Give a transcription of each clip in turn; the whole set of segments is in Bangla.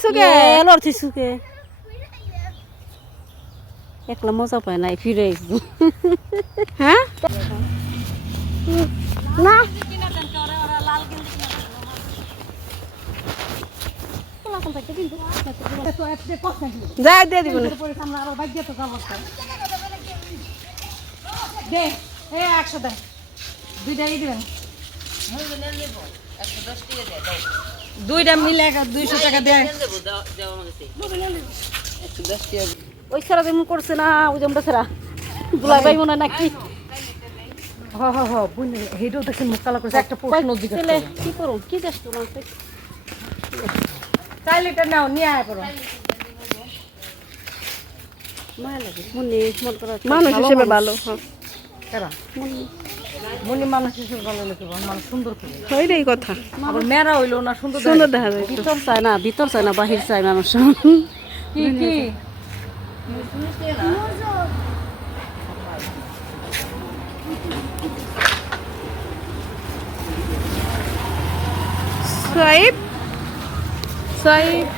লাইছো কে এলর থিসুকে একলা মজা পায় নাই ফিরে হ্যাঁ? না। যাই দিয়ে দিব না। দে একশো দে। দুইটাই দিবেন। দুইটা মিলে দুইশো টাকা দেয়। ওই সারা যেমন করছে না ওই জমটা সেরা দুলাই ভাই মনে নাকি? হ হ হ বুঝলি মুখ কালা করছে একটা প্রশ্ন জিজ্ঞেস ছেলে? করো। কি কি দেশ তোমার এটা নাও নিয়ে আয় করো। মায়া লাগে। মনে মন করা মানুষ হিসেবে ভালো হ্যাঁ। মনি মানুষ হিসেবে ভালো লেগে মানুষ সুন্দর ওইটাই কথা। আবার মেয়েরা হইল না সুন্দর সুন্দর দেখা। যায়। ভিতর চায় না ভিতর চায় না বাহির চায় মানুষ। কি কি? বাড়াই নাই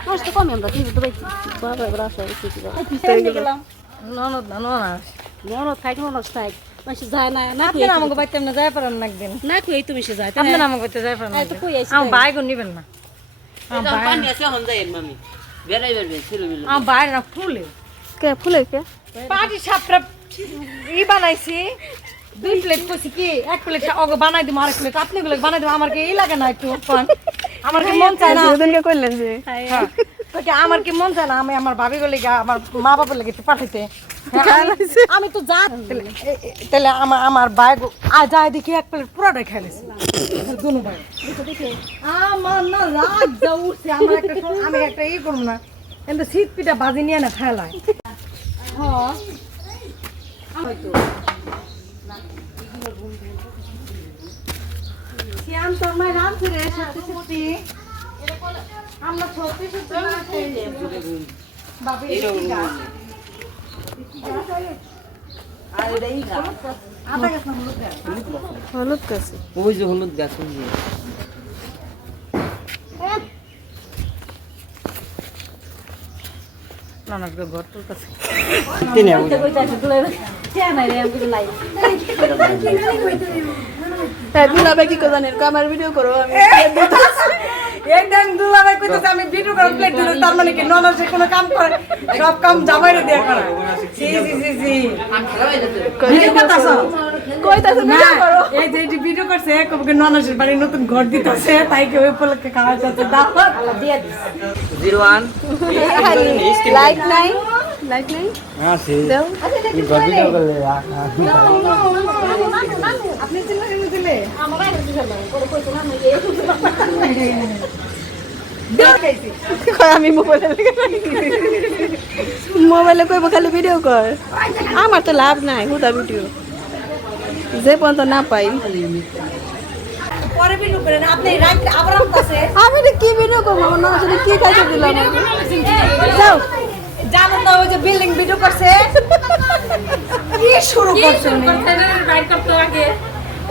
মানুষ তো কমে আমরা কিন্তু তো বাবা এবার আসা হয়েছে কি ননদ না ননদ মনত থাক মনত থাক মানুষ যায় না না আপনারা আমাকে বাড়িতে এমনি যাই পারেন না একদিন না কই তুমি সে যায় আপনারা আমাকে বাড়িতে যাই পারেন না তো কই আইছি আমার গো নিবেন না আমার ভাই আমার ভাই না ফুলে কে ফুলে কে পাটি সাপটা ই বানাইছি দুই প্লেট কইছি কি এক প্লেট অগ বানাই দিম আরেক প্লেট আপনি গুলো বানাই দিম আমার কি ই লাগে না একটু পান? আমার কি মন চায় না? ওদিনকে কইলেন যে। হ্যাঁ। কি আমার কি মন চায় না আমি আমার ভাবি গলে আমার মা বাবার লেগে একটু পাঠাইতে? হ্যাঁ, আমি- তো যা তাহলে আমার আমার ভাই গো- আ যাই দেখি এক প্লেট পুরাটাই খাইলেছি দুনো ভাই। আমার না রাগ যা উঠছে আমার একটা আমি একটা ই করব না। কিন্তু শীত পিঠা বাজি নিয়ে না খেলায় হ্যাঁ শ্যাম তোর মায়ের রাম ফিরে সত্যি সত্যি? আমরা সত্যি সত্যি বাবা আদা গাছ না হলুদ গাছ? হলুদ ওই যে হলুদ গাছ ওই যে। না না ঘর তোর কাছে। ওই। হ্যাঁ দুলাবে কি করে জানেন? আমার ভিডিও করো আমি একদম দুলাভাই কইতেছে আমি ভিডিও করে প্লেট দিলে তার মানে কি ননদ সে কোনো কাম করে সব কাম জামাইরে দিয়ে করে C C C C video করতাছো? কইতাছে ভিডিও করো। এই যে এটি ভিডিও করছে কবে ননদের বাড়ি নতুন ঘর দিতেছে তাই কেউ উপলক্ষে খাওয়া যাচ্ছে দাওয়াত। দিয়ে দিছে জিরো ওয়ান। লাইক নাই। লাইক নাই হ্যাঁ দাও এই গর্বিত করলে আপনি চিল্লা দিলে কয় আমি মোবাইলে মোবাইলে কইব খালি ভিডিও কর আমার তো লাভ নাই হুদা ভিডিও যে পর্যন্ত না পাই পরে ভিডিও করেন আপনি রাইট আবার আমি কি ভিডিও করব আমার কি খাইতে দিলাম যাও জানেন না ওই যে বিল্ডিং ভিডিও করছে? কি শুরু করছে উনি?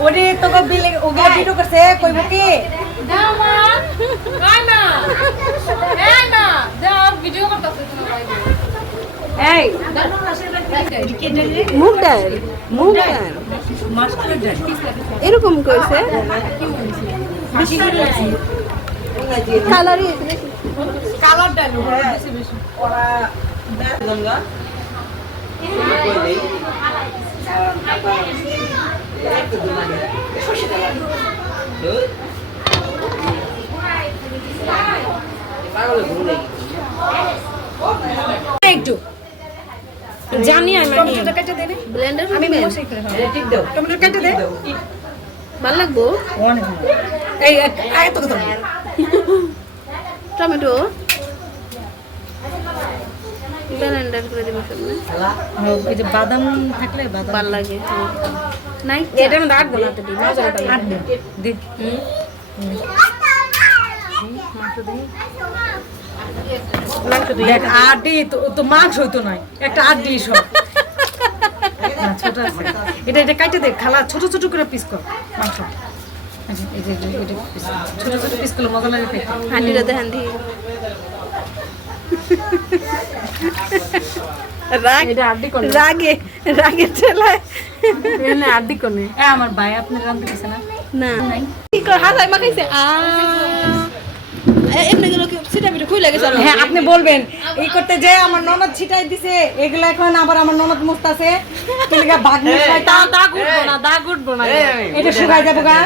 ওরে তোকে বিল্ডিং ওকে ভিডিও করছে কইব কি? এই মুখ ডাল মুখ ডাল এরকম কইছে? কালারই কালারটা নেব বেশি বেশি। একটু জানি আমি টমেটোটা কেটে দে রে। ব্লেন্ডার আমি। টমেটো কেটে দে ভালো লাগবো অনেক এই এত কথা টমেটো ব্লেন্ডার করে দিব সামনে। যে বাদাম থাকলে বাদাম ভালো লাগে হ্যাঁ। নাই এটা না তো মজা রাখব দি দেখ আড্ডি তো তো মাংস হইতো নয় একটা আড্ডি সব। এটা এটা কাটে দে খালা ছোট ছোট করে পিস কর মাংস। ছোট ছোট পিস করলে মজা লাগে হান্ডিটা দে হান্ডি রাগ রাগে ঠেলায়। আড্ডি এ আমার ভাই আপনার রান্ধতে না? না। কি কর হাতায় মাখাইছে আ। এমনি গেল লাগে হ্যাঁ আপনি বলবেন। এই করতে যে আমার ননদ ছিটাই দিছে এগুলা এখন আবার আমার ননদ মুস্তাছে কিলগা ভাগ মিশাই তা? দাগ উঠবো না দাগ উঠবো না। এটা শুকাই যাব গা।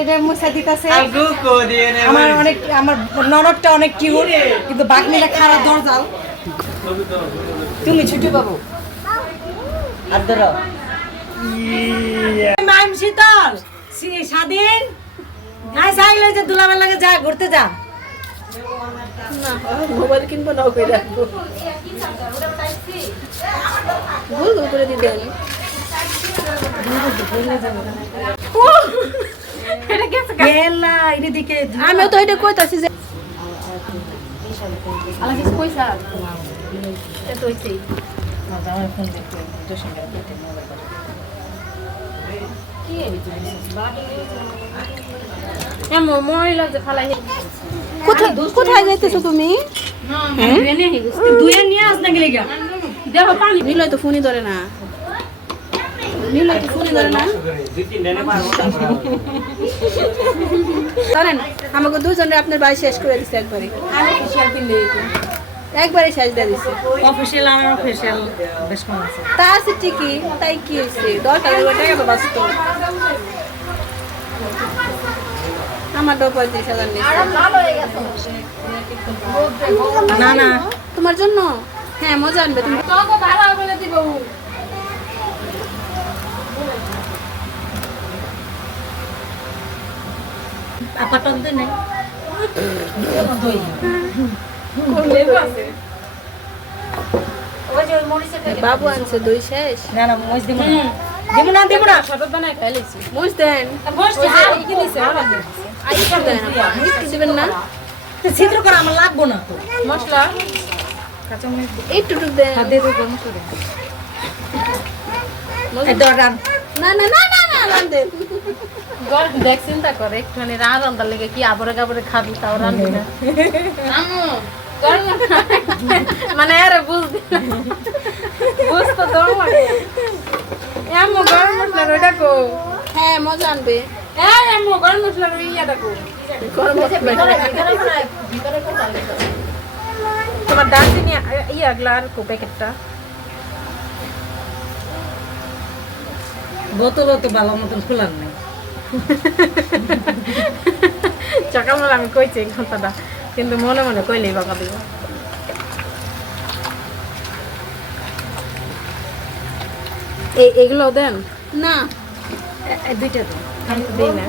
এটা মুছা দিতাছে। আমার অনেক আমার ননদটা অনেক কিউট কিন্তু খারাপ দরজাল তুমি ছুটি পাবো। মাইম শীতল। সি- স্বাধীন। আই চাইলে যে দুলাবের লাগে যা ঘুরতে যা। না মোবাইল কিনবো না করে রাখব। ভুল ভুল করে এলা এদিকে আমিও তো এটা কইতাছি যে কোথায় কোথায় যাইতেছো তুমি? গা নিলয় তো ফোনই ধরে না। নিলয় তো ফোনই ধরে না। ধরেন আমাকে দুজনে আপনার বাড়ি শেষ করে দিচ্ছে একবারে। একবারে শেষ দিয়ে দিচ্ছে অফিসিয়াল আমার অফিসিয়াল বেশ কম আছে। তা আছে ঠিকই তাই কি হয়েছে দরকার টাকা বাঁচত আমার তো পঁয়ত্রিশ হাজার না না। তোমার জন্য? হ্যাঁ মজা আনবে তুমি। নাই। বাবু আনছে দই শেষ? না না মজ দেব না দেব না। মুজ দেন। দিবেন না। তো ছিদ্র করা আমার লাগবো না তো। একটু টুক দেন। দে দে গরম করে এই তো রান। না না না দেখ চিন্তা করে একটুখানি রান রান্দার লেগে কি আবরে গাবরে খাবি তাও রান্ধবি না। মানে আরে। বুঝতো এমন গরম কো হ্যাঁ মজা আনবে। হ্যাঁ গরম মশলার ওই ইয়াটা কো গরম মশলা। তোমার দারচিনি ইয়া গ্লার কো প্যাকেটটা। বোতল তো ভালো মতন খোলার নাই। সকালবেলা আমি কইছি কথাটা কিন্তু মনে মনে কইলেই বাবা দিব। এই এগুলো দেন? না। তো দিই। না।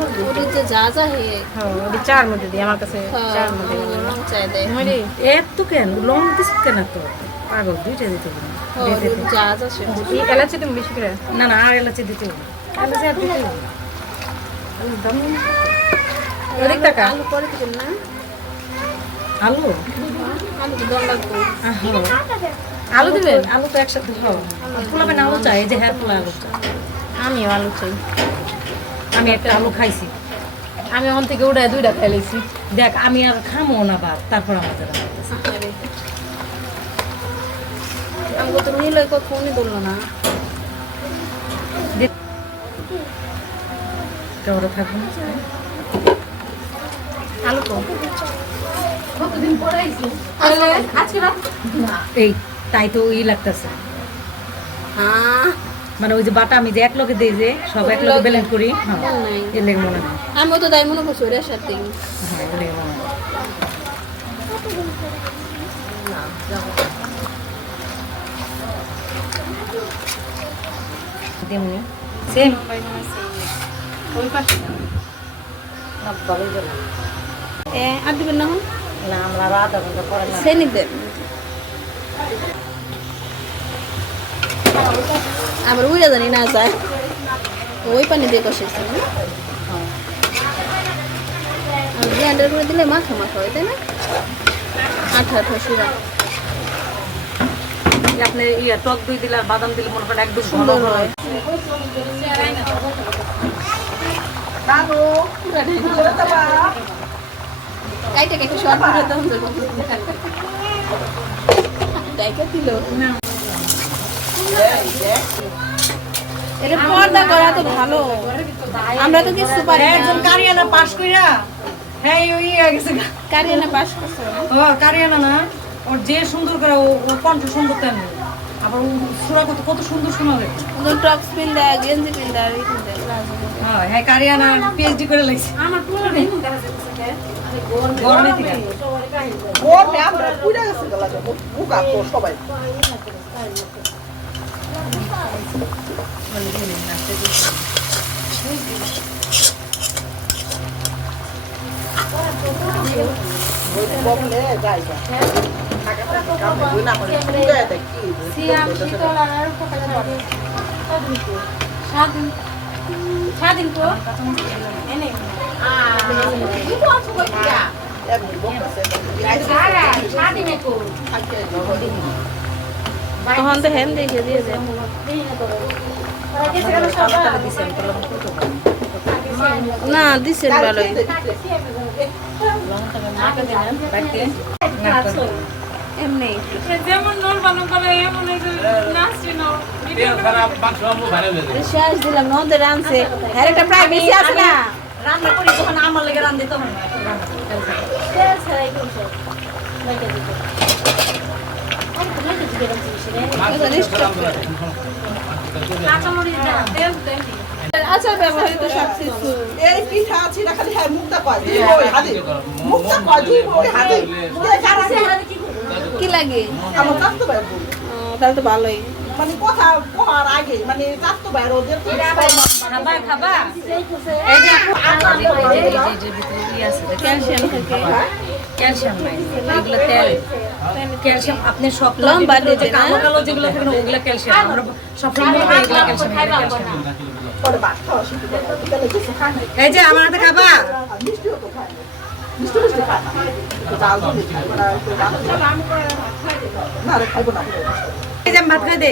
যা যা হে। হ্যাঁ চার মধ্যে দিই আমার কাছে হ্যাঁ, চার মধ্যে দিই। চাই দেয়। মরি এত কেন? লং দিস কেন তো পাগল দুইটা দিতে হবে যা যা সে। এলাচি তুমি বেশি করে? না না আর এলাচি দিতে হবে এলাচি আর দিতে হবে অধিক টাকা? আলু পরে দিবেন না? আলু? আলু তো দম লাগবে আলু দিবেন? আলু তো একসাথে খাও ফুলাবে না আলু চাই এই যে হ্যাঁ ফুলা আলু চাই আমিও আলু চাই। আমি একটা আলু খাইছি। আমি ওখান থেকে উড়ায় দুইটা খাইলেছি দেখ আমি আর খামো না ভাত তারপর আমাদের আমাকে তো কখনই ধরলো না। থাকব আলু আজকে এই তাই তো ই লাগতেছে। হ্যাঁ মানে ওই যে বাটা আমি যে এক লগে দিই যে সব এক লগে ব্যালেন্স করি হ্যাঁ নাই। মনে হয়। আমিও তো তাই মনে করছি সাথে হ্যাঁ মনে হয়। তেমনি সেম ওই পাশে এ আর দিবেন না না আমরা আরও আধা ঘণ্টা পরে সে নিবেন। আবার উড়ে জানি না যায় ওই পানি দিয়ে কষেছে না আর ব্লেন্ডার করে দিলে মাখা মাখা হয় তাই না আঠা আঠা সুরা আপনি ইয়া টক দই দিলে আর বাদাম দিলে মনে করেন একদম সুন্দর হয় কাইটা কাইটা শর্ট করে তখন যাব ডাইকা দিল এটা পর্দা করা তো ভালো। আমরা তো কিছু পারি হ্যাঁ, একজন কারিয়ানা পাস কইরা হ্যাঁ ওই ইয়ে গেছে কারিয়ানা পাস করছে। না ও কারিয়ানা না ওর যে সুন্দর করে ও কণ্ঠ সুন্দর তেমনি। আবার ও সুরা কত কত সুন্দর শোনাবে। ওদের টপস পিন্দা গেঞ্জি পিন্দা আর হ্যাঁ হ্যাঁ কারিয়ানা পিএইচডি করে লাগছে। আমার পুরো নেই গরমে থেকে। গরমে আমরা পুড়ে গেছে গলা বুকা তো সবাই। স্বাধীন তো এনে তখন তো হ্যাম দেখে দিয়ে যায় না দিছেন ভালোই। এমনি। যেমন নোর বানো করে এমন নাচছি না শেষ দিলাম নদের আনছে। হ্যাঁ একটা প্রাইভেসি আছে না। রান্না করি তখন আমার লেগে রান্ধি তখন। আচার ব্যবহৃত সব কিছু এই পিঠা আছে না খালি হ্যাঁ মুখটা কয় বই হাতে মুখটা কয় দুই বই হাতে কি লাগে আমার ভাই তাহলে তো ভালোই মানে কথা কহার আগে মানে চাস্তো ভাই ওদের তো খাবা খাবা ক্যালসিয়াম থাকে ক্যালসিয়াম নাই এগুলো তেল। ক্যালসিয়াম আপনি সব লম্বা দিয়ে দেয় না? কালো কালো যেগুলো থাকে না ওগুলো ক্যালসিয়াম। আমরা সব সময় এগুলো ক্যালসিয়াম এই যে আমার হাতে খাবা। যে ভাত খাই না